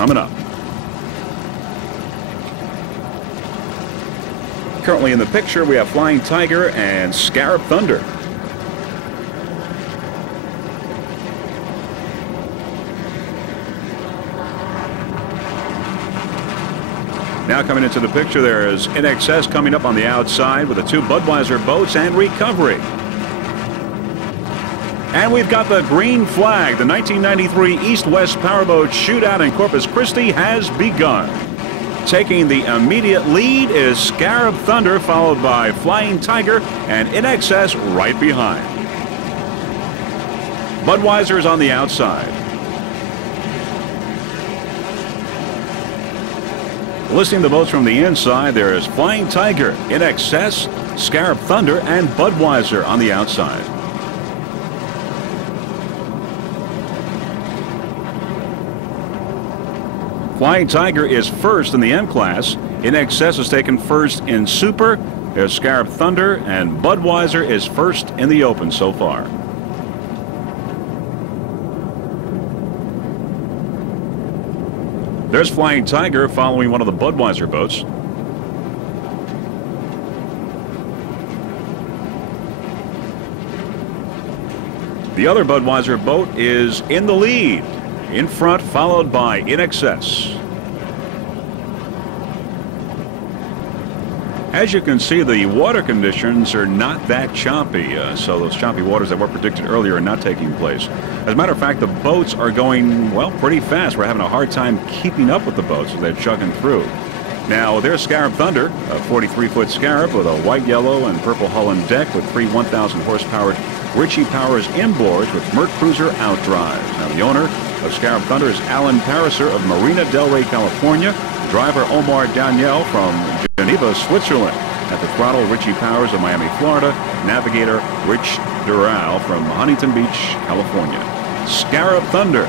coming up. Currently in the picture, we have Flying Tiger and Scarab Thunder. Now coming into the picture, there is NXS coming up on the outside with the two Budweiser boats and Recovery. And we've got the green flag. The 1993 East-West Powerboat Shootout in Corpus Christi has begun. Taking the immediate lead is Scarab Thunder, followed by Flying Tiger and NXS right behind. Budweiser is on the outside. Listing the boats from the inside, there is Flying Tiger, NXS, Scarab Thunder, and Budweiser on the outside. Flying Tiger is first in the M class. NXS is taken first in Super. There's Scarab Thunder, and Budweiser is first in the Open so far. There's Flying Tiger following one of the Budweiser boats. The other Budweiser boat is in the lead, in front, followed by NXS. As you can see, the water conditions are not that choppy, so those choppy waters that were predicted earlier are not taking place. As a matter of fact, the boats are going, well, pretty fast. We're having a hard time keeping up with the boats as they're chugging through. Now, there's Scarab Thunder, a 43-foot Scarab with a white, yellow, and purple hull and deck with three 1,000 horsepower Ritchie Powers inboards with Merc Cruiser outdrives. Now, the owner of Scarab Thunder is Alan Pariser of Marina Del Rey, California. Driver Omar Daniel from Geneva, Switzerland. At the throttle, Ritchie Powers of Miami, Florida. Navigator Rich Dural from Huntington Beach, California. Scarab Thunder.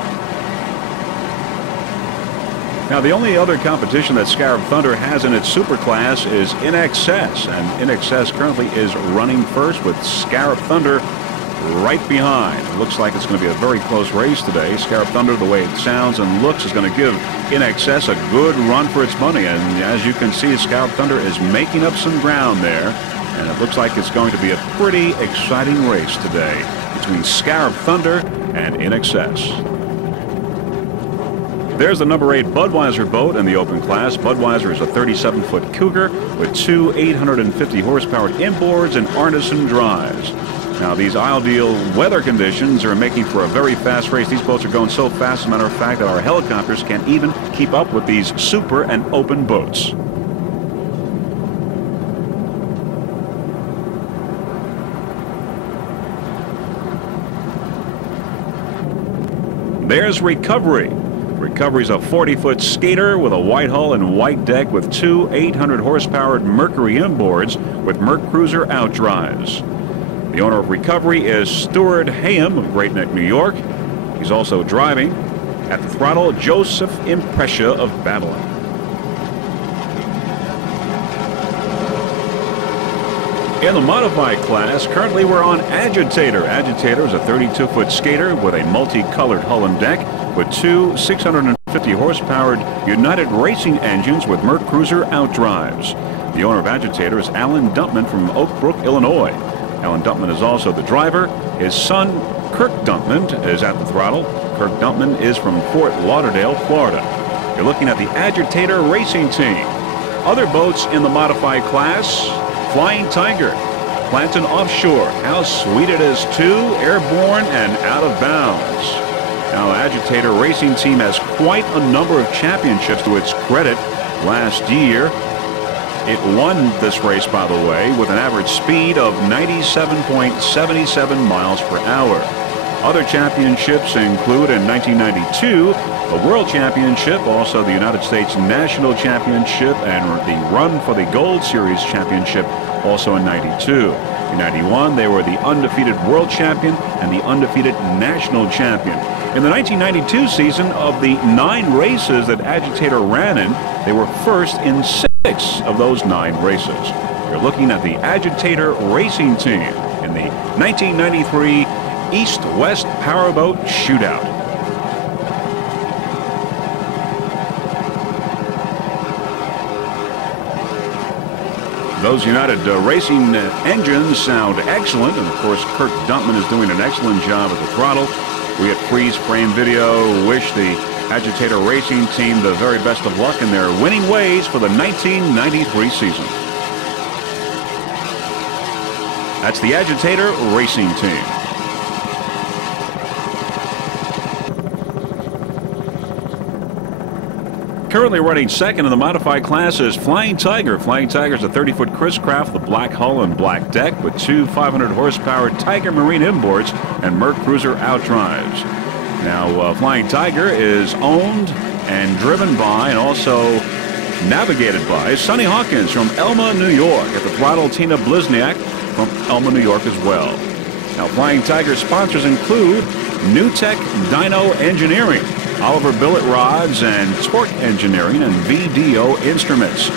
Now, the only other competition that Scarab Thunder has in its super class is NXS, and NXS currently is running first with Scarab Thunder right behind. It looks like it's going to be a very close race today. Scarab Thunder, the way it sounds and looks, is going to give NXS a good run for its money. And as you can see, Scarab Thunder is making up some ground there. And it looks like it's going to be a pretty exciting race today between Scarab Thunder and NXS. There's the number 8 Budweiser boat in the open class. Budweiser is a 37-foot Cougar with two 850 horsepower inboards and Arneson drives. Now, these ideal weather conditions are making for a very fast race. These boats are going so fast, as a matter of fact, that our helicopters can't even keep up with these super and open boats. There's Recovery. Recovery's a 40-foot skater with a white hull and white deck with two 800 horsepower Mercury inboards with Merc Cruiser outdrives. The owner of Recovery is Stuart Hayham of Great Neck, New York. He's also driving. At the throttle, Joseph Impressia of Babylon. In the modified class, currently we're on Agitator. Agitator is a 32-foot skater with a multicolored hull and deck with two 650 horsepower United Racing engines with Merc Cruiser outdrives. The owner of Agitator is Alan Dumpman from Oak Brook, Illinois. Alan Dumpman is also the driver. His son, Kirk Dumpman, is at the throttle. Kirk Dumpman is from Fort Lauderdale, Florida. You're looking at the Agitator Racing Team. Other boats in the modified class, Flying Tiger, Planton Offshore. How sweet it is, too, airborne and out of bounds. Now, the Agitator Racing Team has quite a number of championships to its credit. Last year, it won this race, by the way, with an average speed of 97.77 miles per hour. Other championships include in 1992, the World Championship, also the United States National Championship, and the Run for the Gold Series Championship, also in 92. In 91, they were the undefeated World Champion and the undefeated National Champion. In the 1992 season, of the 9 races that Agitator ran in, they were first in 6 of those 9 races. You're looking at the Agitator Racing Team in the 1993 East-West Powerboat Shootout. Those United Racing engines sound excellent, and of course Kurt Dumpman is doing an excellent job at the throttle. We at Freeze Frame Video wish the Agitator Racing team the very best of luck in their winning ways for the 1993 season. That's the Agitator Racing team. Currently running second in the modified class is Flying Tiger. Flying Tiger is a 30-foot Chris Craft with black hull and black deck with two 500-horsepower Tiger Marine inboards and Merc Cruiser outdrives. Now, Flying Tiger is owned and driven by and also navigated by Sonny Hawkins from Elma, New York. At the throttle, Tina Blizniak from Elma, New York as well. Now, Flying Tiger sponsors include New Tech Dyno Engineering, Oliver Billet Rods and Torque Engineering, and VDO Instruments.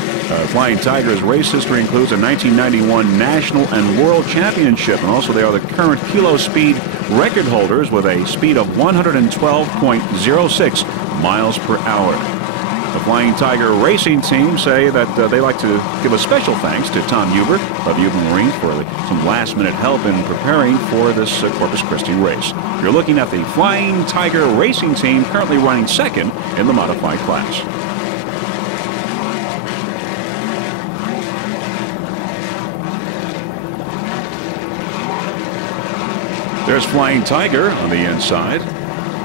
Flying Tiger's race history includes a 1991 National and World Championship, and also they are the current kilo speed record holders with a speed of 112.06 miles per hour. The Flying Tiger Racing team say that they like to give a special thanks to Tom Hubert of Hubert Marine for some last-minute help in preparing for this Corpus Christi race. You're looking at the Flying Tiger Racing team currently running second in the modified class. There's Flying Tiger on the inside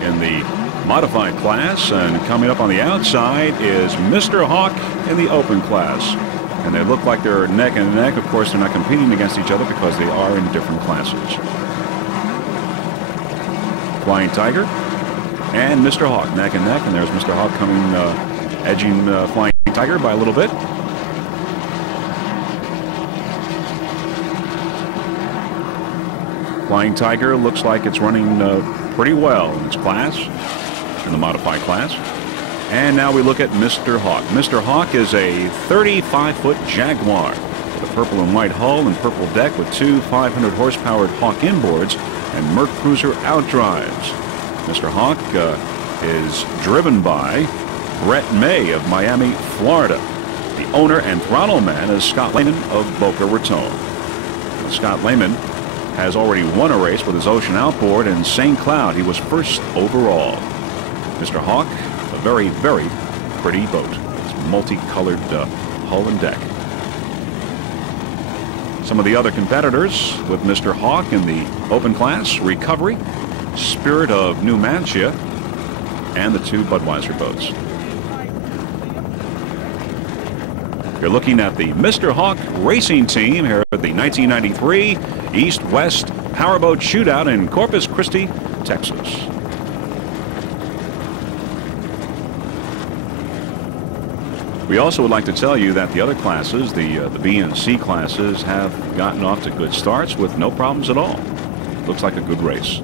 in the modified class, and coming up on the outside is Mr. Hawk in the open class. And they look like they're neck and neck. Of course, they're not competing against each other because they are in different classes. Flying Tiger and Mr. Hawk neck and neck, and there's Mr. Hawk coming, edging Flying Tiger by a little bit. Flying Tiger looks like it's running pretty well in its class, in the modified class. And now we look at Mr. Hawk. Mr. Hawk is a 35-foot Jaguar with a purple and white hull and purple deck with two 500-horsepowered Hawk inboards and Merc Cruiser outdrives. Mr. Hawk is driven by Brett May of Miami, Florida. The owner and throttle man is Scott Lehman of Boca Raton. Scott Lehman has already won a race with his Ocean outboard in St. Cloud. He was first overall. Mr. Hawk, a very, very pretty boat. It's multicolored hull and deck. Some of the other competitors with Mr. Hawk in the open class: Recovery, Spirit of Numancia, and the two Budweiser boats. You're looking at the Mr. Hawk Racing team here at the 1993 East-West Powerboat Shootout in Corpus Christi, Texas. We also would like to tell you that the other classes, the B and C classes, have gotten off to good starts with no problems at all. Looks like a good race.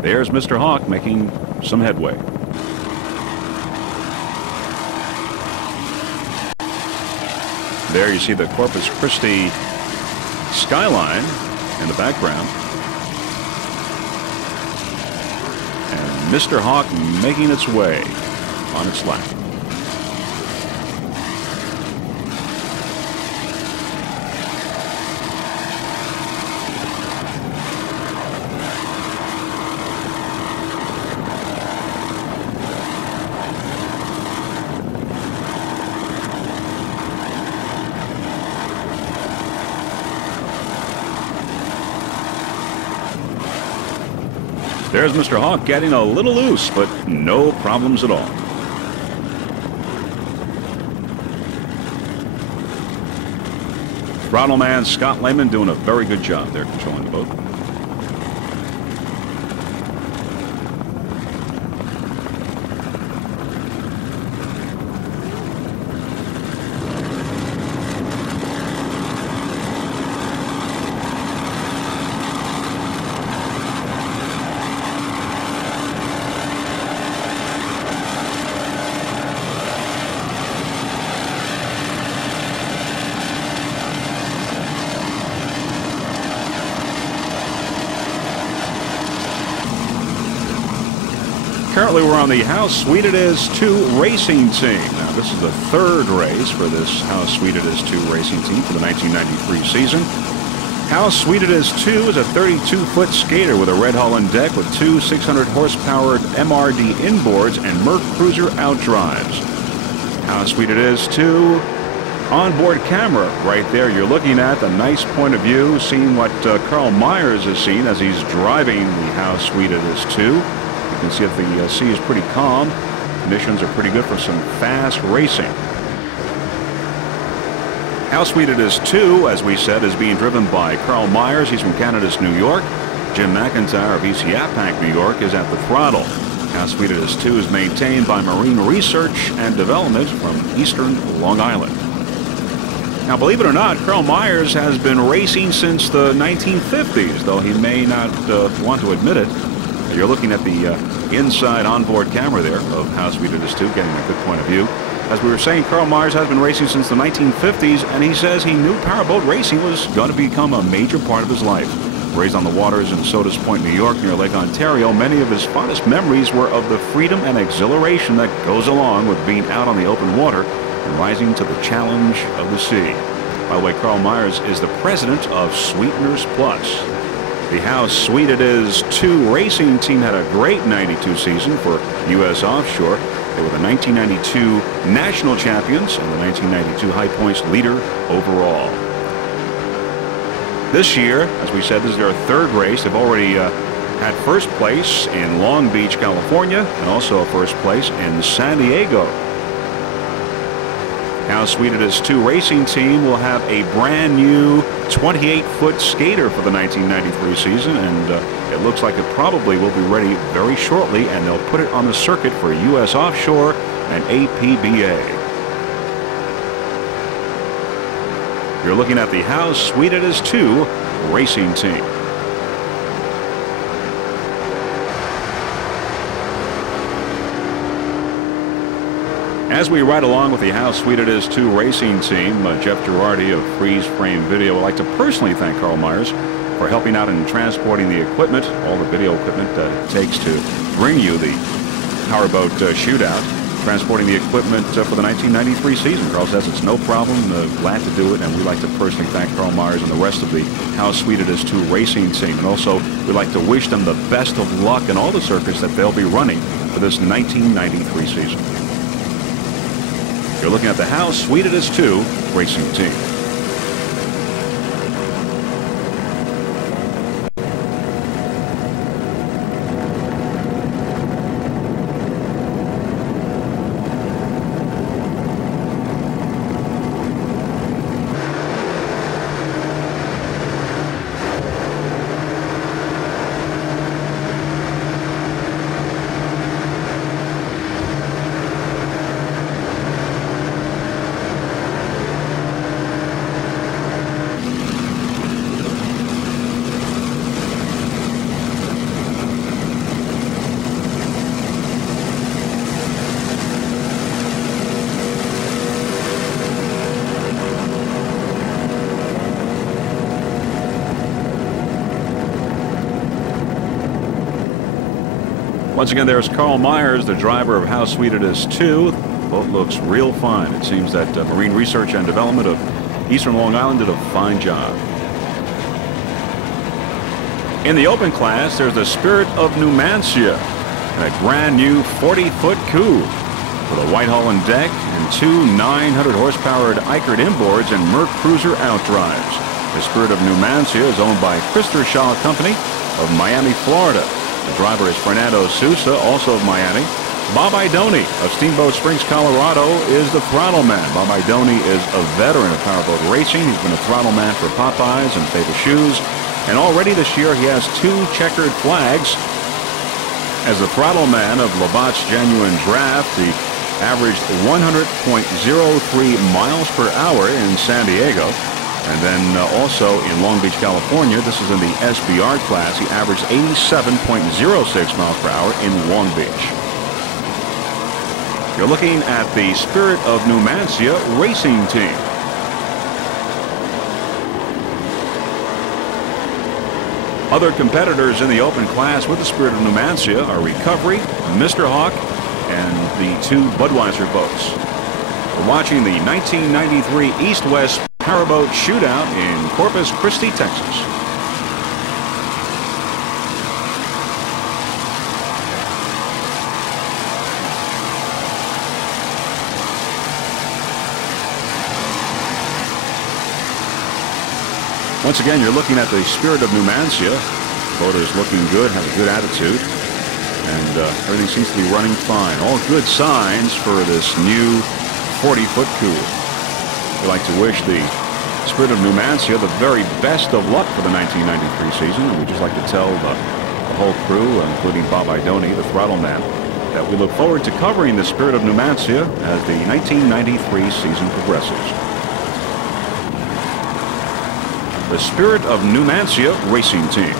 There's Mr. Hawk making some headway. There you see the Corpus Christi skyline in the background. And Mr. Hawk making its way on its lap. There's Mr. Hawk getting a little loose, but no problems at all. Throttle man Scott Lehman doing a very good job there controlling the boat. Currently, we're on the How Sweet It Is 2 racing team. Now, this is the third race for this How Sweet It Is 2 racing team for the 1993 season. How Sweet It Is 2 is a 32-foot skater with a red hull and deck with two 600-horsepower MRD inboards and Merc Cruiser outdrives. How Sweet It Is 2 onboard camera right there. You're looking at a nice point of view, seeing what Carl Myers has seen as he's driving the How Sweet It Is 2. You can see that the sea is pretty calm. Conditions are pretty good for some fast racing. How Sweet It Is 2, as we said, is being driven by Carl Myers. He's from Canada's New York. Jim McIntyre of East Yaphank, New York, is at the throttle. How Sweet It Is 2 is maintained by Marine Research and Development from Eastern Long Island. Now, believe it or not, Carl Myers has been racing since the 1950s, though he may not want to admit it. You're looking at the inside onboard camera there of How Sweet It Is 2, getting a good point of view. As we were saying, Carl Myers has been racing since the 1950s, and he says he knew powerboat racing was going to become a major part of his life. Raised on the waters in Sodas Point, New York, near Lake Ontario, many of his fondest memories were of the freedom and exhilaration that goes along with being out on the open water and rising to the challenge of the sea. By the way, Carl Myers is the president of Sweeteners Plus. The How Sweet It Is 2 racing team had a great 92 season for U.S. Offshore. They were the 1992 national champions and the 1992 High Points leader overall. This year, as we said, this is their third race. They've already had first place in Long Beach, California, and also a first place in San Diego. How Sweet It Is 2 racing team will have a brand new 28-foot skater for the 1993 season, and it looks like it probably will be ready very shortly, and they'll put it on the circuit for U.S. Offshore and APBA. You're looking at the How Sweet It Is 2 racing team. As we ride along with the How Sweet It Is 2 racing team, Jeff Girardi of Freeze Frame Video would like to personally thank Carl Myers for helping out in transporting the equipment, all the video equipment that it takes to bring you the powerboat shootout, transporting the equipment for the 1993 season. Carl says it's no problem, glad to do it, and we'd like to personally thank Carl Myers and the rest of the How Sweet It Is 2 racing team. And also, we'd like to wish them the best of luck in all the circuits that they'll be running for this 1993 season. You're looking at the How Sweet It Is 2 racing team. Once again, there's Carl Myers, the driver of How Sweet It Is 2. The boat looks real fine. It seems that Marine Research and Development of Eastern Long Island did a fine job. In the open class, there's the Spirit of Numancia, a brand new 40-foot coupe with a white hull and deck and two 900-horsepower Ikard inboards and Merc Cruiser outdrives. The Spirit of Numancia is owned by Christopher Shaw Company of Miami, Florida. The driver is Fernando Sousa, also of Miami. Bob Idoni of Steamboat Springs, Colorado, is the throttle man. Bob Idoni is a veteran of powerboat racing. He's been a throttle man for Popeyes and Favorite Shoes. And already this year, he has two checkered flags. As the throttle man of Labatt's Genuine Draft, he averaged 100.03 miles per hour in San Diego. And then also in Long Beach, California, this is in the SBR class, he averaged 87.06 miles per hour in Long Beach. You're looking at the Spirit of Numancia racing team. Other competitors in the open class with the Spirit of Numancia are Recovery, Mr. Hawk, and the 2 Budweiser boats. We're watching the 1993 East-West Powerboat Shootout in Corpus Christi, Texas. Once again, you're looking at the Spirit of Numancia. The boat is looking good, has a good attitude, and everything seems to be running fine. All good signs for this new 40-foot coupe. We'd like to wish the Spirit of Numancia the very best of luck for the 1993 season, and we'd just like to tell the whole crew, including Bob Idoni, the throttle man, that we look forward to covering the Spirit of Numancia as the 1993 season progresses. The Spirit of Numancia Racing Team.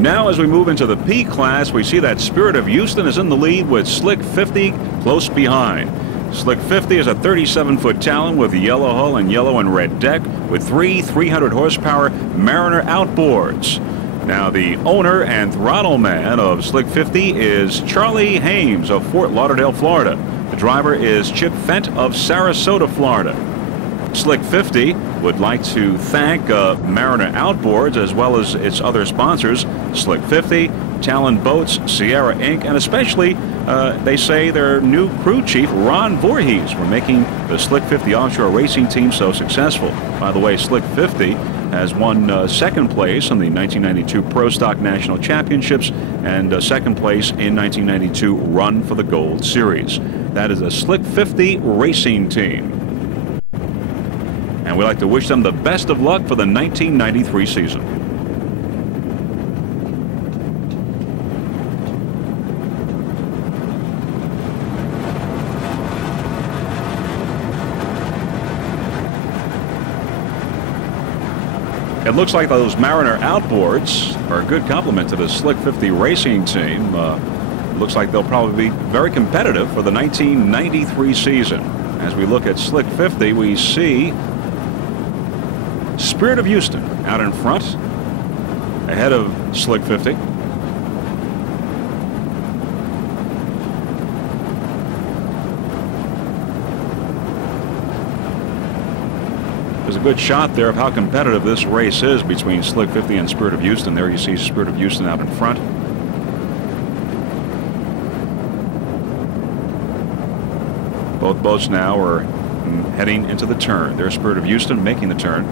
Now, as we move into the P class, we see that Spirit of Houston is in the lead with Slick 50 close behind. Slick 50 is a 37-foot Talon with yellow hull and yellow and red deck with 3 300-horsepower Mariner outboards. Now, the owner and throttle man of Slick 50 is Charlie Hames of Fort Lauderdale, Florida. The driver is Chip Fent of Sarasota, Florida. Slick 50 would like to thank Mariner Outboards as well as its other sponsors, Slick 50, Talon Boats, Sierra Inc., and especially they say their new crew chief, Ron Voorhees, for making the Slick 50 offshore racing team so successful. By the way, Slick 50 has won second place in the 1992 Pro Stock National Championships and second place in 1992 Run for the Gold Series. That is a Slick 50 racing team. And we'd like to wish them the best of luck for the 1993 season. It looks like those Mariner outboards are a good complement to the Slick 50 racing team. Looks like they'll probably be very competitive for the 1993 season. As we look at Slick 50, we see Spirit of Houston out in front, ahead of Slick 50. There's a good shot there of how competitive this race is between Slick 50 and Spirit of Houston. There you see Spirit of Houston out in front. Both boats now are heading into the turn. There's Spirit of Houston making the turn.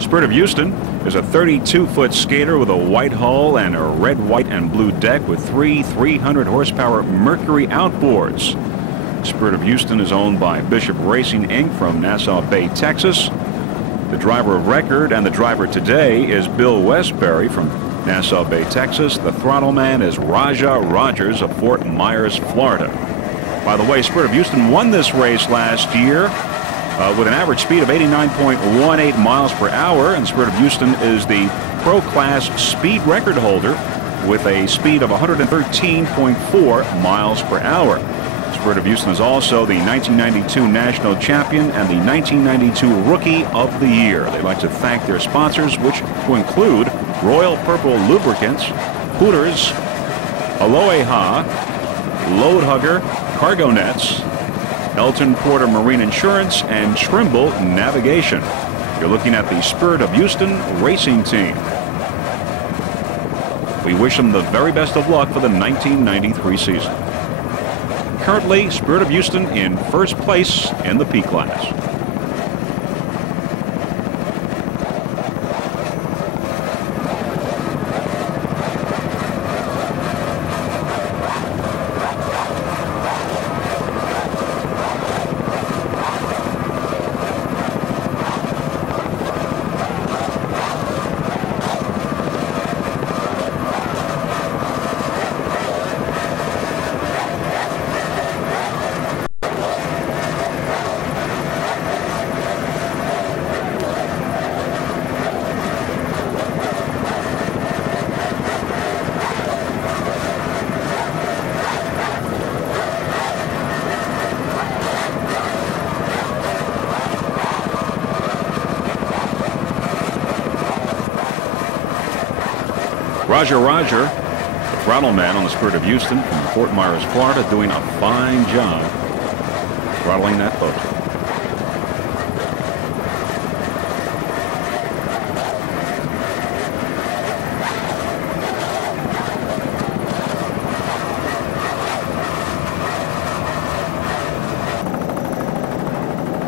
Spirit of Houston is a 32-foot skater with a white hull and a red, white, and blue deck with 3 300-horsepower Mercury outboards. Spirit of Houston is owned by Bishop Racing Inc. from Nassau Bay, Texas. The driver of record and the driver today is Bill Westbury from Nassau Bay, Texas. The throttle man is Raja Rogers of Fort Myers, Florida. By the way, Spirit of Houston won this race last year with an average speed of 89.18 miles per hour, and Spirit of Houston is the Pro Class speed record holder with a speed of 113.4 miles per hour. Spirit of Houston is also the 1992 national champion and the 1992 Rookie of the Year. They'd like to thank their sponsors, which will include Royal Purple Lubricants, Hooters, Aloha, Load Hugger, Cargo Nets, Elton Porter Marine Insurance, and Trimble Navigation. You're looking at the Spirit of Houston racing team. We wish them the very best of luck for the 1993 season. Currently, Spirit of Houston in first place in the P class. Roger, the throttle man on the Spirit of Houston from Fort Myers, Florida, doing a fine job throttling that boat.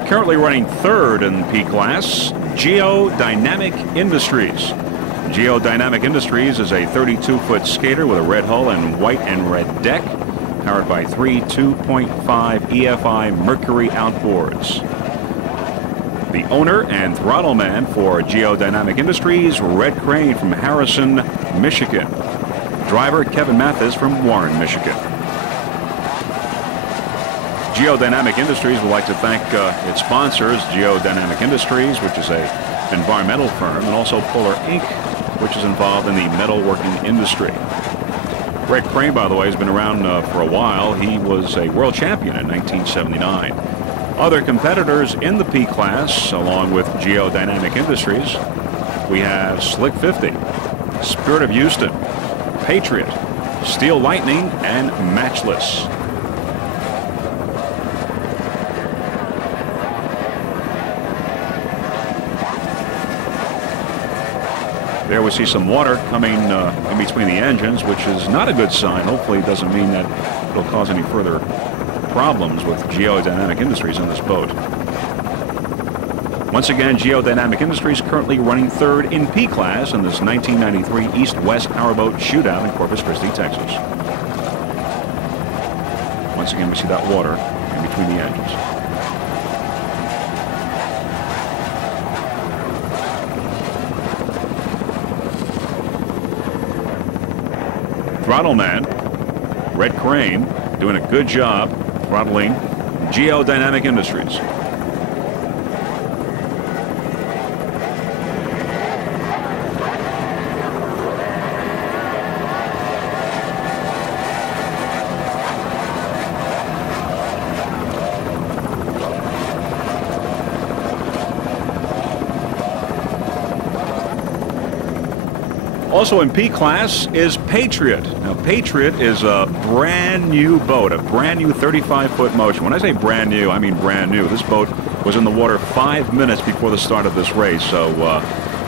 Currently running third in the P class, Geodynamic Industries. Geodynamic Industries is a 32-foot skater with a red hull and white and red deck, powered by three 2.5 EFI Mercury outboards. The owner and throttle man for Geodynamic Industries, Red Crane from Harrison, Michigan. Driver Kevin Mathis from Warren, Michigan. Geodynamic Industries would like to thank its sponsors, Geodynamic Industries, which is an environmental firm, and also Polar Inc., which is involved in the metalworking industry. Red Crane, by the way, has been around for a while. He was a world champion in 1979. Other competitors in the P class, along with Geodynamic Industries, we have Slick 50, Spirit of Houston, Patriot, Steel Lightning, and Matchless. There we see some water coming in between the engines, which is not a good sign. Hopefully it doesn't mean that it'll cause any further problems with Geodynamic Industries on this boat. Once again, Geodynamic Industries currently running third in P class in this 1993 East-West Powerboat Shootout in Corpus Christi, Texas. Once again, we see that water in between the engines. Throttle man, Red Crane, doing a good job throttling Geodynamic Industries. Also in P class is Patriot. Now Patriot is a brand new boat, a brand new 35-foot motion. When I say brand new, I mean brand new. This boat was in the water 5 minutes before the start of this race, so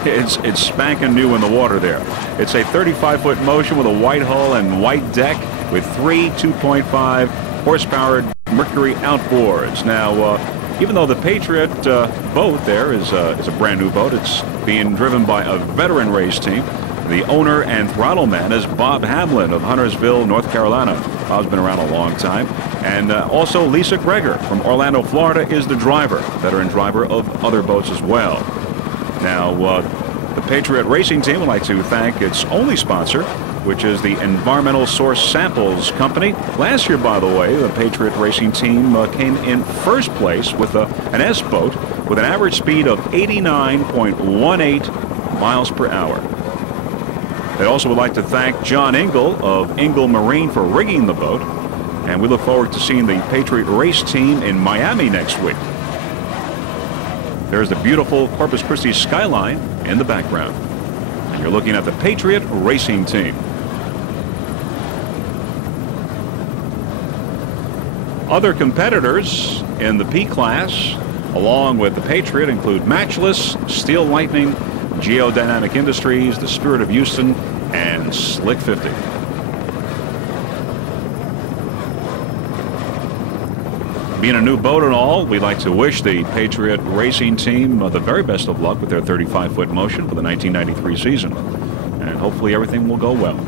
it's spanking new in the water there. It's a 35-foot motion with a white hull and white deck with three 2.5 horsepower Mercury outboards. Now, even though the Patriot boat there is a brand new boat, it's being driven by a veteran race team. The owner and throttle man is Bob Hamlin of Huntersville, North Carolina. Bob's been around a long time. And also Lisa Greger from Orlando, Florida is the driver, veteran driver of other boats as well. Now, the Patriot Racing Team would like to thank its only sponsor, which is the Environmental Source Samples Company. Last year, by the way, the Patriot Racing Team came in first place with an S boat with an average speed of 89.18 miles per hour. They also would like to thank John Engel of Engel Marine for rigging the boat. And we look forward to seeing the Patriot race team in Miami next week. There's the beautiful Corpus Christi skyline in the background. And you're looking at the Patriot racing team. Other competitors in the P class, along with the Patriot, include Matchless, Steel Lightning, Geodynamic Industries, the Spirit of Houston, and Slick 50. Being a new boat and all, we'd like to wish the Patriot racing team the very best of luck with their 35-foot motion for the 1993 season. And hopefully everything will go well.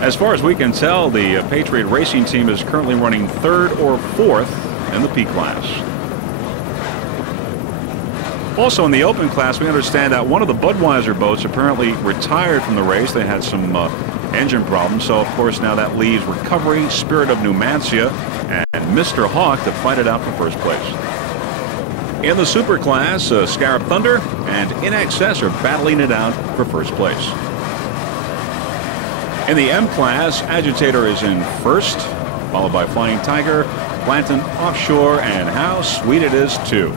As far as we can tell, the Patriot racing team is currently running third or fourth in the P class. Also in the open class, we understand that one of the Budweiser boats apparently retired from the race. They had some engine problems, so of course now that leaves Recovery, Spirit of Numancia, and Mr. Hawk to fight it out for first place. In the super class, Scarab Thunder and In Excess are battling it out for first place. In the M class, Agitator is in first, followed by Flying Tiger, Planton Offshore, and How Sweet It Is Too.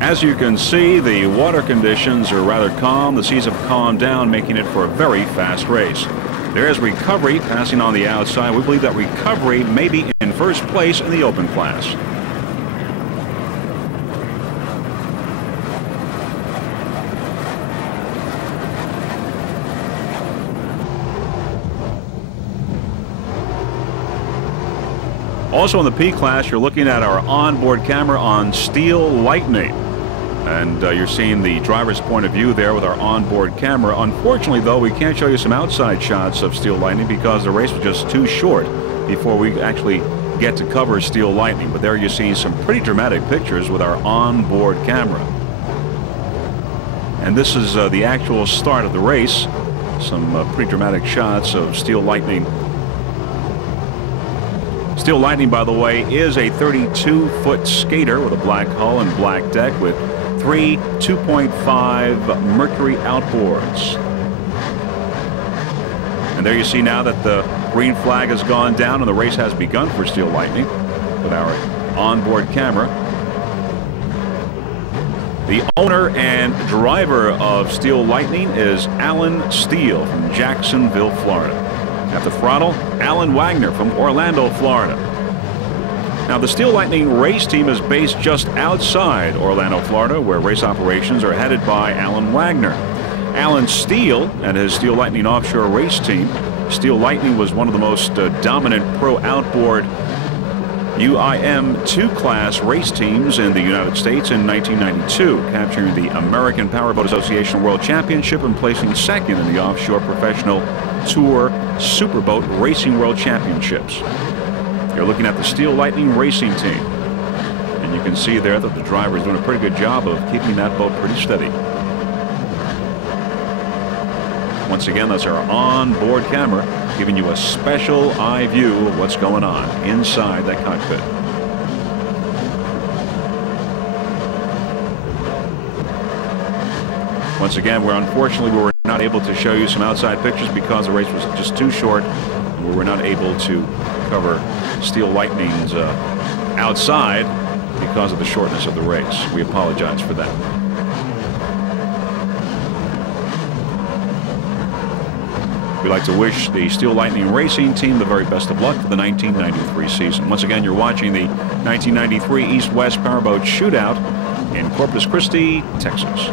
As you can see, the water conditions are rather calm. The seas have calmed down, making it for a very fast race. There's Recovery passing on the outside. We believe that Recovery may be in first place in the open class. Also in the P class, you're looking at our onboard camera on Steel Lightning. And you're seeing the driver's point of view there with our onboard camera. Unfortunately, though, we can't show you some outside shots of Steel Lightning because the race was just too short before we actually get to cover Steel Lightning. But there you're seeing some pretty dramatic pictures with our onboard camera. And this is the actual start of the race. Some pretty dramatic shots of Steel Lightning. Steel Lightning, by the way, is a 32-foot skater with a black hull and black deck with 3 2.5 Mercury outboards. And there you see now that the green flag has gone down and the race has begun for Steel Lightning with our onboard camera. The owner and driver of Steel Lightning is Alan Steele from Jacksonville, Florida. At the throttle, Alan Wagner from Orlando, Florida. Now, the Steel Lightning race team is based just outside Orlando, Florida, where race operations are headed by Alan Wagner. Alan Steele and his Steel Lightning offshore race team. Steel Lightning was one of the most dominant pro outboard UIM 2 class race teams in the United States in 1992, capturing the American Powerboat Association World Championship and placing second in the Offshore Professional Tour Superboat Racing World Championships. You're looking at the Steel Lightning racing team, and you can see there that the driver is doing a pretty good job of keeping that boat pretty steady. Once again, that's our onboard camera giving you a special eye view of what's going on inside that cockpit. Once again, unfortunately we were not able to show you some outside pictures because the race was just too short, and we were not able to cover Steel Lightning's outside because of the shortness of the race. We apologize for that. We'd like to wish the Steel Lightning Racing team the very best of luck for the 1993 season. Once again, you're watching the 1993 East-West Powerboat Shootout in Corpus Christi, Texas.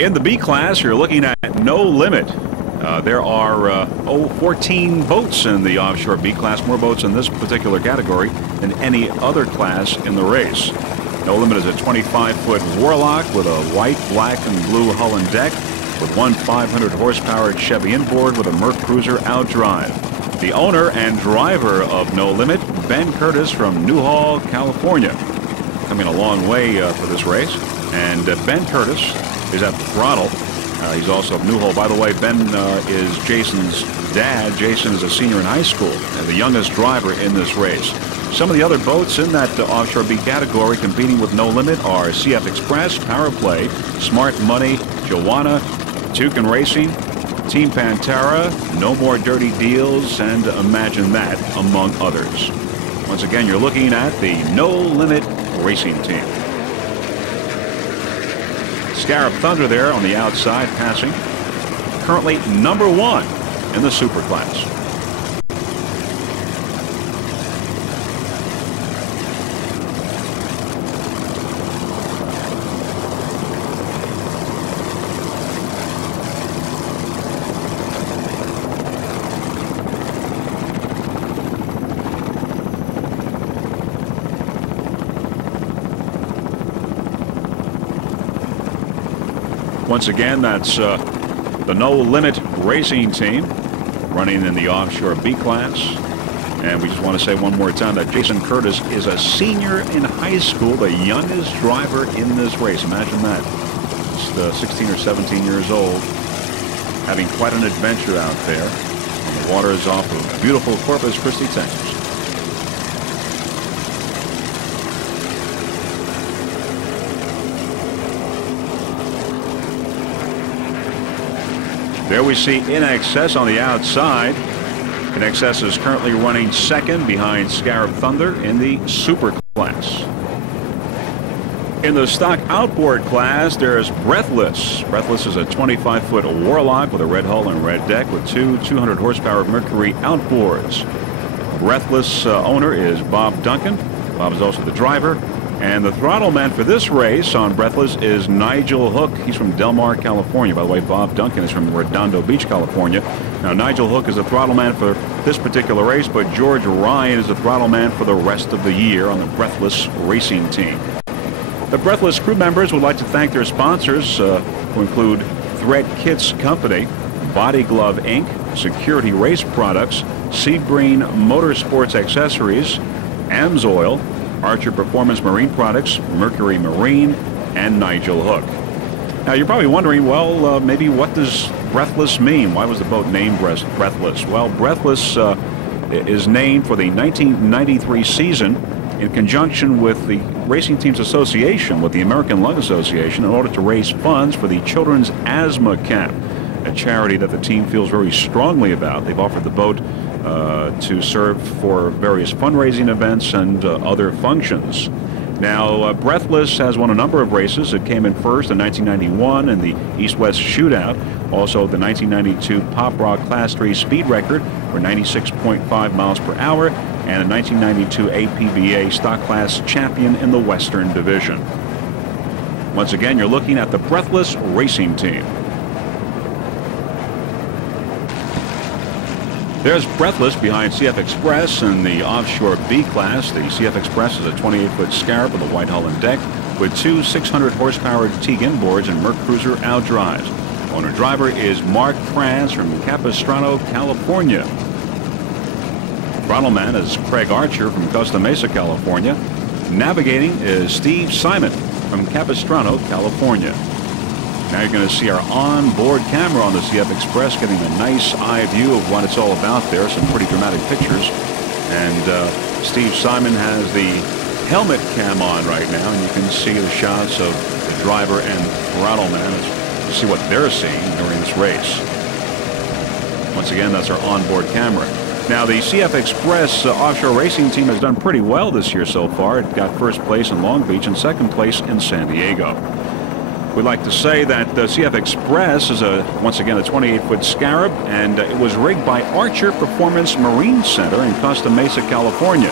In the B class, you're looking at No Limit. There are 14 boats in the offshore B class, more boats in this particular category than any other class in the race. No Limit is a 25-foot Warlock with a white, black, and blue hull and deck with one 500-horsepower Chevy inboard with a Merc Cruiser outdrive. The owner and driver of No Limit, Ben Curtis from Newhall, California. Coming a long way for this race. And Ben Curtis is at the throttle. He's also of Newhall. By the way, Ben is Jason's dad. Jason is a senior in high school and the youngest driver in this race. Some of the other boats in that offshore B category competing with No Limit are CF Express, Power Play, Smart Money, Joanna, Tucan Racing, Team Pantera, No More Dirty Deals, and Imagine That, among others. Once again, you're looking at the No Limit Racing team. Scarab Thunder there on the outside, passing. Currently #1 in the super class. Once again, that's the No Limit Racing team running in the offshore B class. And we just want to say one more time that Jason Curtis is a senior in high school, the youngest driver in this race. Imagine that. Just 16 or 17 years old, having quite an adventure out there on the waters off of beautiful Corpus Christi, Texas. There we see In Excess on the outside. In Excess is currently running second behind Scarab Thunder in the super class. In the stock outboard class, there's Breathless. Breathless is a 25-foot Warlock with a red hull and red deck with two 200-horsepower Mercury outboards. Breathless owner is Bob Duncan. Bob is also the driver. And the throttle man for this race on Breathless is Nigel Hook. He's from Del Mar, California. By the way, Bob Duncan is from Redondo Beach, California. Now, Nigel Hook is the throttle man for this particular race, but George Ryan is the throttle man for the rest of the year on the Breathless Racing team. The Breathless crew members would like to thank their sponsors, who include Thread Kits Company, Body Glove Inc., Security Race Products, Seagreen Motorsports Accessories, AMSOIL, Archer Performance Marine Products, Mercury Marine, and Nigel Hook. Now, you're probably wondering, well, maybe what does Breathless mean? Why was the boat named Breathless? Well, Breathless is named for the 1993 season in conjunction with the Racing Teams Association, with the American Lung Association, in order to raise funds for the Children's Asthma Camp, a charity that the team feels very strongly about. They've offered the boat to serve for various fundraising events and other functions. Now, Breathless has won a number of races. It came in first in 1991 in the East-West Shootout. Also, the 1992 Pop Rock Class 3 speed record for 96.5 miles per hour, and a 1992 APBA stock class champion in the Western Division. Once again, you're looking at the Breathless Racing team. There's Breathless behind CF Express in the offshore B class. The CF Express is a 28-foot Scarab with a white hull and deck with two 600-horsepower Teague inboards and Merc Cruiser outdrives. Owner-driver is Mark Franz from Capistrano, California. Throttle man is Craig Archer from Costa Mesa, California. Navigating is Steve Simon from Capistrano, California. Now you're going to see our onboard camera on the CF Express getting a nice eye view of what it's all about there. Some pretty dramatic pictures. And Steve Simon has the helmet cam on right now, and you can see the shots of the driver and throttle man to see what they're seeing during this race. Once again, that's our onboard camera. Now, the CF Express offshore racing team has done pretty well this year so far. It got first place in Long Beach and second place in San Diego. We'd like to say that the CF Express is once again a 28-foot Scarab, and it was rigged by Archer Performance Marine Center in Costa Mesa, California.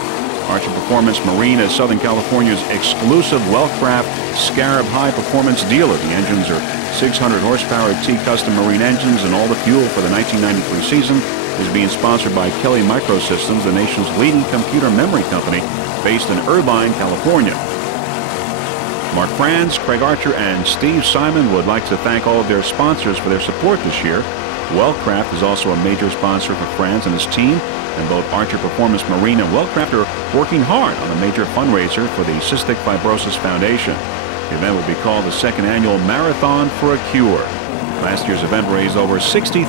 Archer Performance Marine is Southern California's exclusive Wellcraft Scarab high-performance dealer. The engines are 600 horsepower T-Custom Marine engines, and all the fuel for the 1993 season is being sponsored by Kelly Microsystems, the nation's leading computer memory company based in Irvine, California. Mark Franz, Craig Archer, and Steve Simon would like to thank all of their sponsors for their support this year. Wellcraft is also a major sponsor for Franz and his team, and both Archer Performance Marine and Wellcraft are working hard on a major fundraiser for the Cystic Fibrosis Foundation. The event will be called the second annual Marathon for a Cure. Last year's event raised over $60,000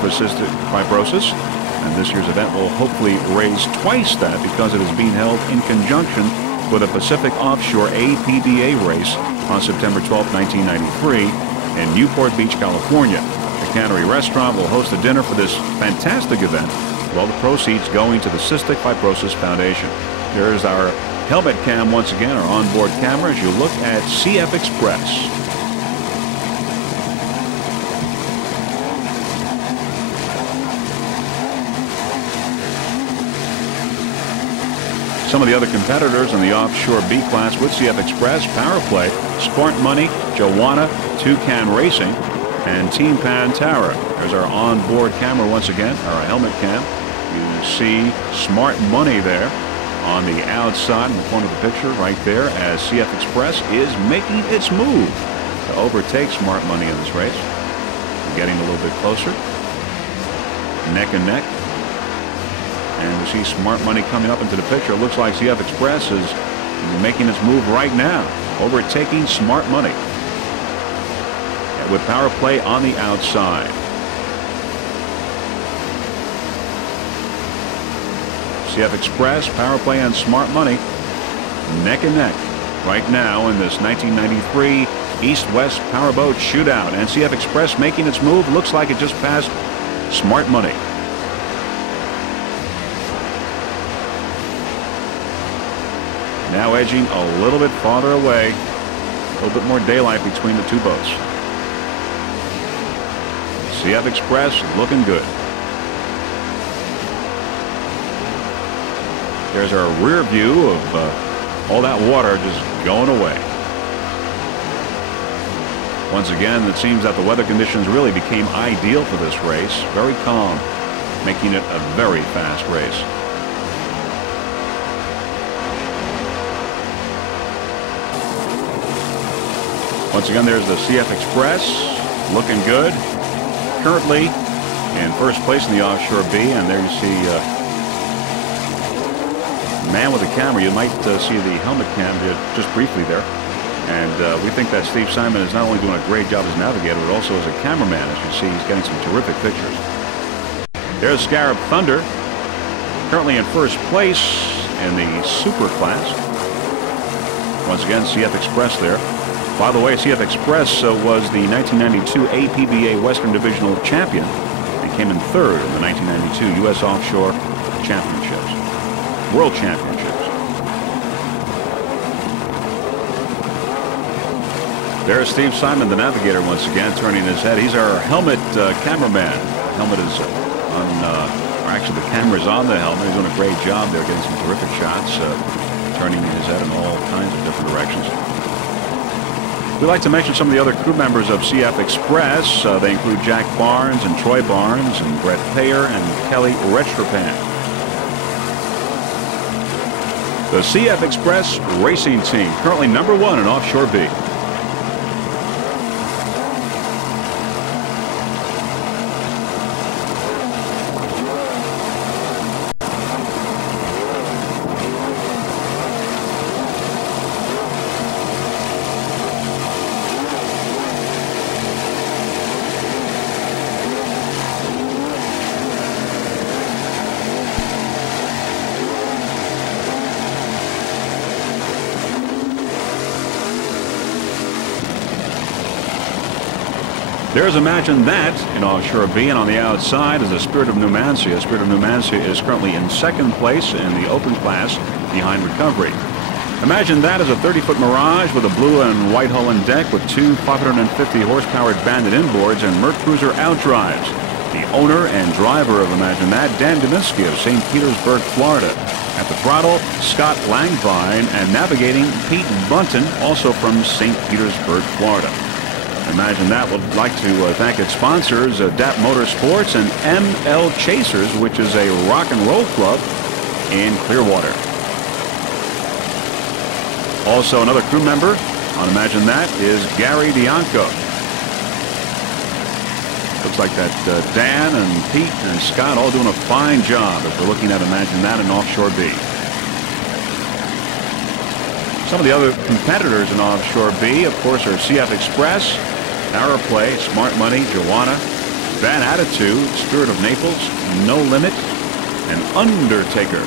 for cystic fibrosis, and this year's event will hopefully raise twice that because it is being held in conjunction with a Pacific Offshore APBA race on September 12, 1993 in Newport Beach, California. The Cannery Restaurant will host a dinner for this fantastic event, with all the proceeds going to the Cystic Fibrosis Foundation. Here's our helmet cam once again, our onboard camera, as you look at CF Express. Some of the other competitors in the offshore B class with CF Express: Power Play, Smart Money, Joanna, Toucan Racing, and Team Pantera. There's our onboard camera once again, our helmet cam. You see Smart Money there on the outside in the corner of the picture right there as CF Express is making its move to overtake Smart Money in this race. Getting a little bit closer, neck and neck. And we see Smart Money coming up into the picture. It looks like CF Express is making its move right now, overtaking Smart Money, with Power Play on the outside. CF Express, Power Play, and Smart Money neck and neck right now in this 1993 East-West Powerboat Shootout. And CF Express making its move. Looks like it just passed Smart Money. Now edging a little bit farther away, a little bit more daylight between the two boats. CF Express looking good. There's our rear view of all that water just going away. Once again, it seems that the weather conditions really became ideal for this race. Very calm, making it a very fast race. Once again, there's the CF Express looking good. Currently in first place in the offshore B, and there you see man with the camera. You might see the helmet cam just briefly there. And we think that Steve Simon is not only doing a great job as navigator, but also as a cameraman. As you see, he's getting some terrific pictures. There's Scarab Thunder, currently in first place in the Super class. Once again, CF Express there. By the way, CF Express was the 1992 APBA Western Divisional Champion and came in third in the 1992 U.S. Offshore Championships, World Championships. There's Steve Simon, the navigator, once again, turning his head. He's our helmet cameraman. The helmet is on, or actually the camera's on the helmet. He's doing a great job there, getting some terrific shots, turning his head in all kinds of different directions. We'd like to mention some of the other crew members of CF Express. They include Jack Barnes and Troy Barnes and Brett Payer and Kelly Retropan. The CF Express racing team, currently #1 in offshore B. There's Imagine That in offshore B, and on the outside is the Spirit of Numancia. Spirit of Numancia is currently in second place in the open class behind Recovery. Imagine That is a 30-foot Mirage with a blue and white hull and deck with two 550 horsepower Bandit inboards and Merc Cruiser outdrives. The owner and driver of Imagine That, Dan Deminsky of St. Petersburg, Florida. At the throttle, Scott Langvine, and navigating Pete Bunton, also from St. Petersburg, Florida. Imagine That would like to thank its sponsors, DAP Motorsports and ML Chasers, which is a rock and roll club in Clearwater. Also, another crew member on Imagine That is Gary Bianco. Looks like that Dan and Pete and Scott all doing a fine job if we're looking at Imagine That in offshore B. Some of the other competitors in offshore B, of course, are CF Express, Power Play, Smart Money, Joanna, Bad Attitude, Spirit of Naples, No Limit, and Undertaker.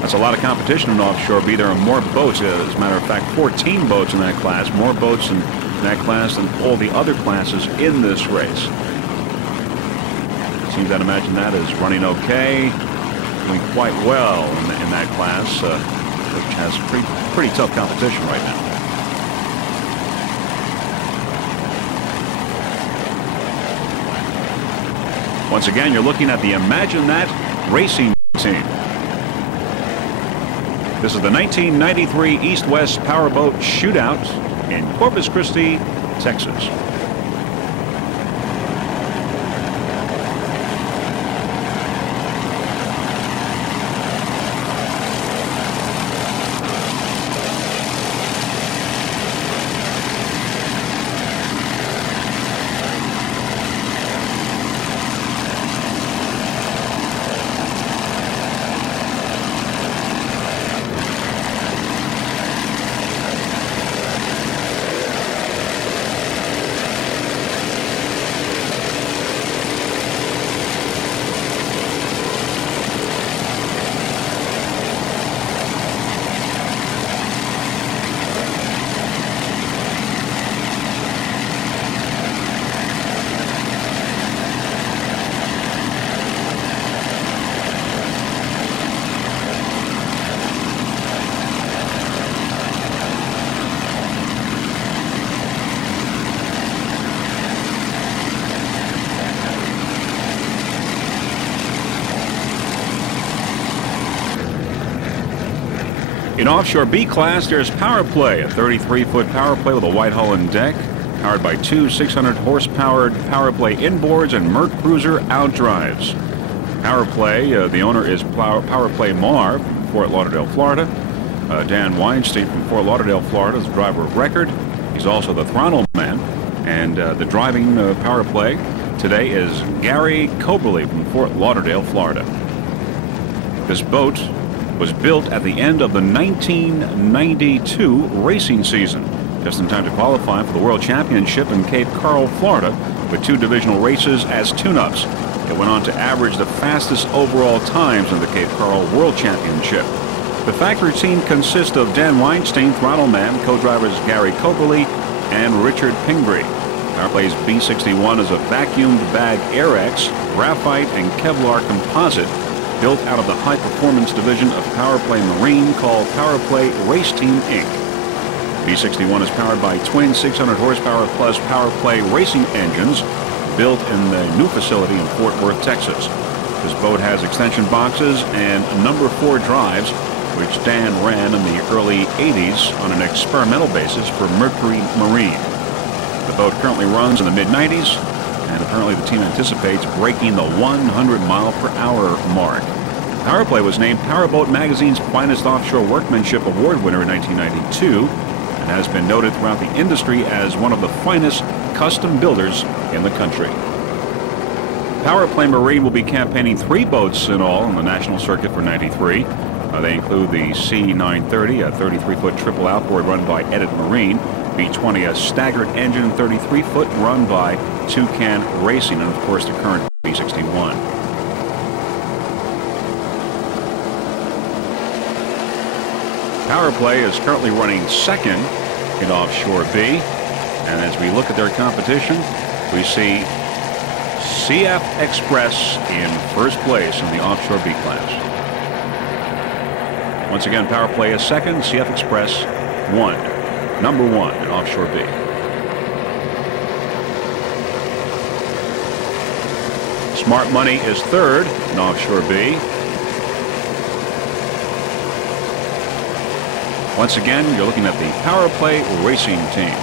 That's a lot of competition in offshore B. There are more boats. As a matter of fact, 14 boats in that class. More boats in that class than all the other classes in this race. Seems that Imagine That is running okay. Doing quite well in that class, which has pretty tough competition right now. Once again, you're looking at the Imagine That racing team. This is the 1993 East-West Powerboat Shootout in Corpus Christi, Texas. In offshore B class, there's Power Play, a 33-foot Power Play with a white hull and deck, powered by two 600 horsepower Power Play inboards and Merc Cruiser outdrives. Power Play, the owner is Power Play Marv from Fort Lauderdale, Florida. Dan Weinstein from Fort Lauderdale, Florida is the driver of record. He's also the throttle man. And the driving Power Play today is Gary Coberly from Fort Lauderdale, Florida. This boat was built at the end of the 1992 racing season, just in time to qualify for the World Championship in Cape Coral, Florida, with two divisional races as tune-ups. It went on to average the fastest overall times in the Cape Coral World Championship. The factory team consists of Dan Weinstein, throttle man, co-drivers Gary Coberly and Richard Pingree. Powerplay's B61 is a vacuumed bag Airex, graphite and Kevlar composite, built out of the high-performance division of Powerplay Marine called Powerplay Race Team, Inc. B61 is powered by twin 600 horsepower plus Powerplay racing engines built in the new facility in Fort Worth, Texas. This boat has extension boxes and number 4 drives, which Dan ran in the early 80s on an experimental basis for Mercury Marine. The boat currently runs in the mid-90s, and apparently the team anticipates breaking the 100-mile-per-hour mark. Powerplay was named Powerboat Magazine's Finest Offshore Workmanship Award winner in 1992 and has been noted throughout the industry as one of the finest custom builders in the country. Powerplay Marine will be campaigning 3 boats in all on the national circuit for '93. They include the C930, a 33-foot triple outboard run by Edit Marine, B20, a staggered engine 33-foot run by Toucan Racing, and of course the current B61. Power Play is currently running second in offshore B. And as we look at their competition, we see CF Express in first place in the offshore B class. Once again, Power Play is second, CF Express number one in offshore B. Smart Money is third in offshore B. Once again, you're looking at the Power Play racing team.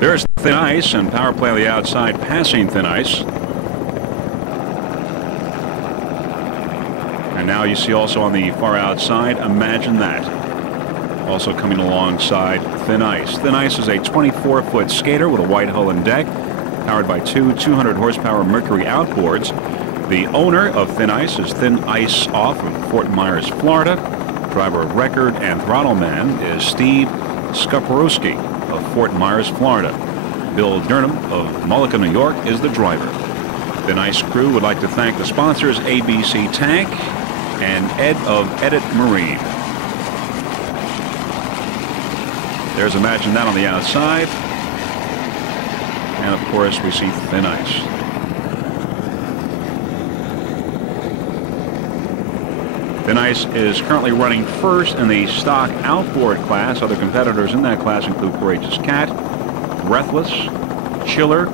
There's thin ice and Power Play on the outside passing thin ice. And now you see also on the far outside, Imagine That. Also coming alongside Thin Ice. Thin Ice is a 24-foot skater with a white hull and deck, powered by two 200 horsepower Mercury outboards. The owner of Thin Ice is Thin Ice Off of Fort Myers, Florida. Driver of record and throttle man is Steve Skaporowski of Fort Myers, Florida. Bill Durham of Mullica, New York is the driver. The Nice crew would like to thank the sponsors ABC Tank and Ed of Edit Marine. There's Imagine That on the outside. And of course we see Thin Ice. Thin Ice is currently running first in the stock outboard class. Other competitors in that class include Courageous Cat, Breathless, Chiller,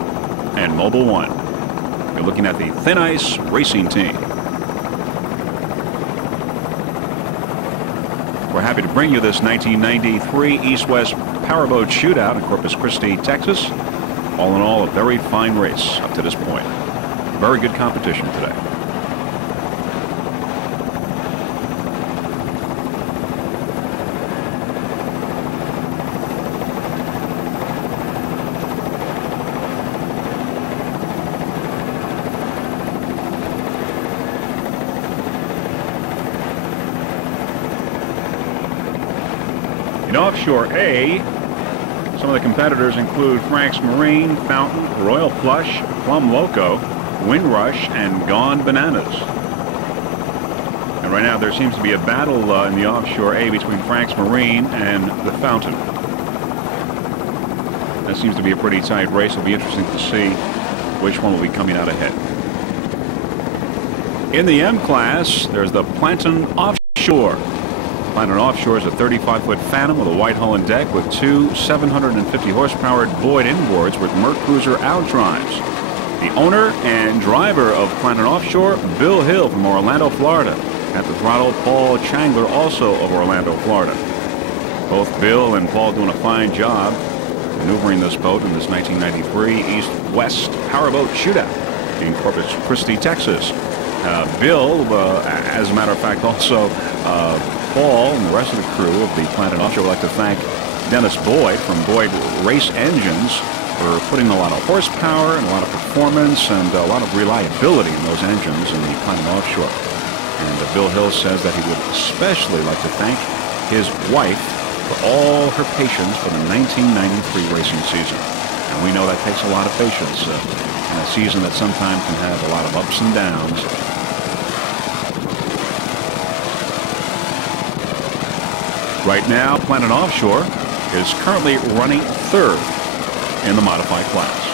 and Mobile One. You're looking at the Thin Ice racing team. We're happy to bring you this 1993 East-West Powerboat Shootout in Corpus Christi, Texas. All in all, a very fine race up to this point. Very good competition today. In offshore A, some of the competitors include Frank's Marine, Fountain, Royal Flush, Plum Loco, Windrush, and Gone Bananas. And right now there seems to be a battle in the offshore A between Frank's Marine and the Fountain. That seems to be a pretty tight race. It'll be interesting to see which one will be coming out ahead. In the M class, there's the Planton Offshore. Planton Offshore is a 35-foot Phantom with a white hull and deck with two 750 horsepower Boyd inboards with Merc Cruiser outdrives. The owner and driver of Planton Offshore, Bill Hill from Orlando, Florida. At the throttle, Paul Changler, also of Orlando, Florida. Both Bill and Paul doing a fine job maneuvering this boat in this 1993 East-West Powerboat Shootout in Corpus Christi, Texas. Bill, as a matter of fact, also Paul and the rest of the crew of the Planton Offshore would like to thank Dennis Boyd from Boyd Race Engines for putting a lot of horsepower and a lot of performance and a lot of reliability in those engines in the Planton Offshore. And Bill Hill says that he would especially like to thank his wife for all her patience for the 1993 racing season. And we know that takes a lot of patience in a season that sometimes can have a lot of ups and downs. Right now, Planton Offshore is currently running third in the modified class.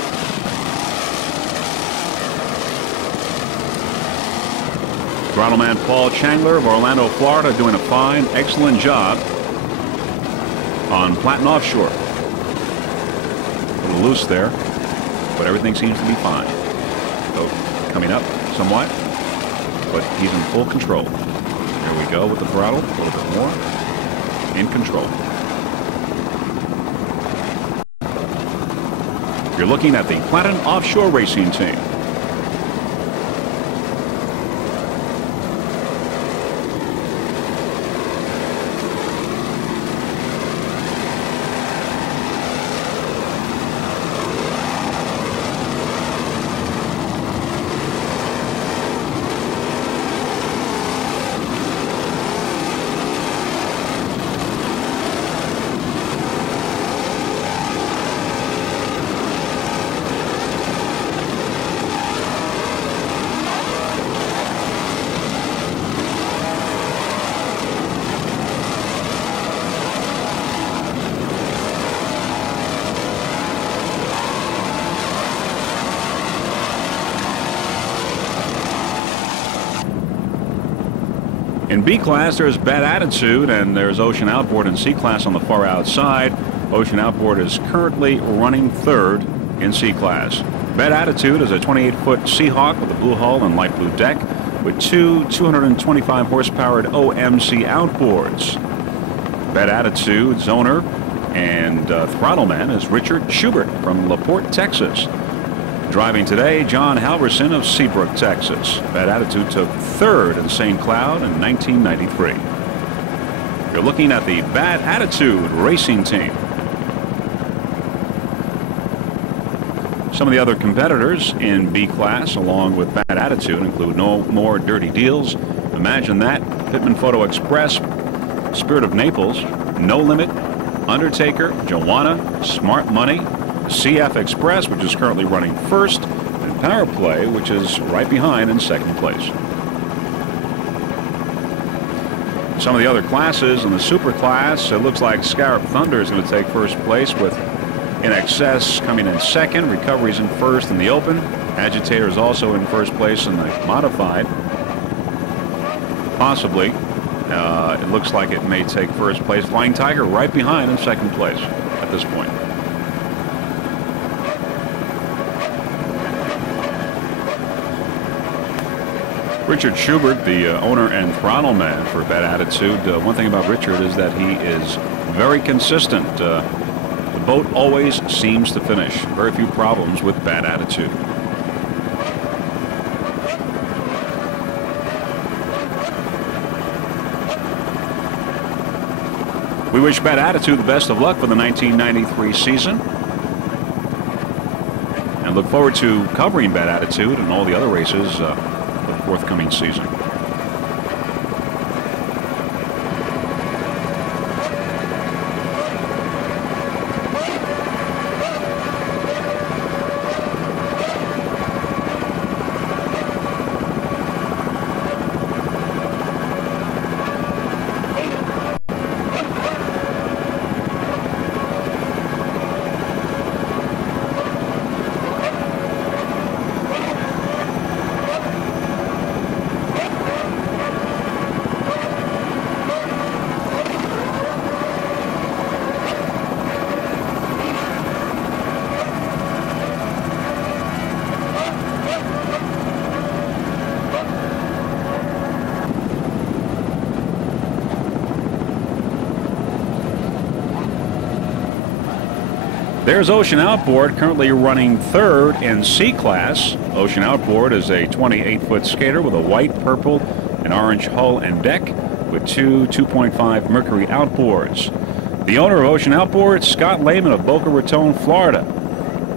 Throttleman Paul Changler of Orlando, Florida, doing a fine, excellent job on Planton Offshore. A little loose there. but everything seems to be fine. So coming up somewhat, but he's in full control. There we go with the throttle, a little bit more. In control. You're looking at the Platinum Offshore Racing Team. In B class, there's Bad Attitude, and there's Ocean Outboard in C class on the far outside. Ocean Outboard is currently running third in C class. Bad Attitude is a 28-foot Seahawk with a blue hull and light blue deck with two 225 horsepowered OMC outboards. Bad Attitude's owner and throttle man is Richard Schubert from LaPorte, Texas. Driving today, John Halverson of Seabrook, Texas. Bad Attitude took third in St. Cloud in 1993. You're looking at the Bad Attitude Racing Team. Some of the other competitors in B class along with Bad Attitude include No More Dirty Deals, Imagine That, Pittman Photo Express, Spirit of Naples, No Limit, Undertaker, Joanna, Smart Money, CF Express, which is currently running first, and Power Play, which is right behind in second place. Some of the other classes in the super class, it looks like Scarab Thunder is going to take first place with In Excess coming in second. Recovery's in first in the open. Agitator is also in first place in the modified. Possibly. It looks like it may take first place. Flying Tiger right behind in second place at this point. Richard Schubert, the owner and throttle man for Bad Attitude. One thing about Richard is that he is very consistent. The boat always seems to finish. Very few problems with Bad Attitude. We wish Bad Attitude the best of luck for the 1993 season, and look forward to covering Bad Attitude and all the other races forthcoming season. There's Ocean Outboard, currently running third in C class. Ocean Outboard is a 28-foot skater with a white, purple, and orange hull and deck with two 2.5 Mercury outboards. The owner of Ocean Outboard, Scott Lehman of Boca Raton, Florida.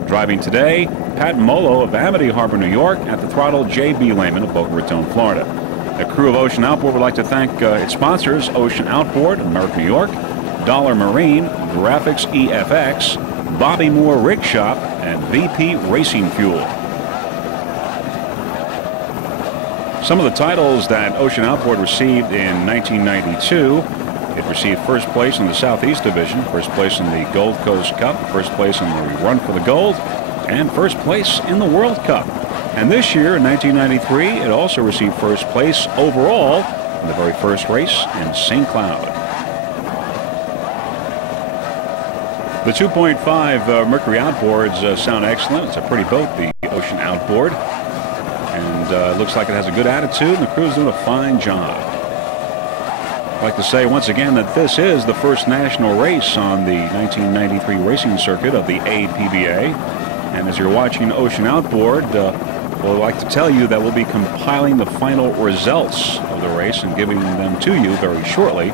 Driving today, Pat Molo of Amity Harbor, New York, at the throttle, J.B. Lehman of Boca Raton, Florida. The crew of Ocean Outboard would like to thank its sponsors, Ocean Outboard, American, New York, Dollar Marine, Graphics EFX, Bobby Moore Rig Shop, and VP Racing Fuel. Some of the titles that Ocean Outboard received in 1992. It received first place in the Southeast Division, first place in the Gold Coast Cup, first place in the Run for the Gold, and first place in the World Cup. And this year, in 1993, it also received first place overall in the very first race in St. Cloud. The 2.5 Mercury outboards sound excellent. It's a pretty boat, the Ocean Outboard. And it looks like it has a good attitude, and the crew's doing a fine job. I'd like to say once again that this is the first national race on the 1993 racing circuit of the APBA. And as you're watching Ocean Outboard, we'd like to tell you that we'll be compiling the final results of the race and giving them to you very shortly.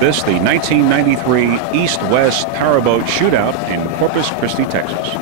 This, the 1993 East-West Powerboat Shootout in Corpus Christi, Texas.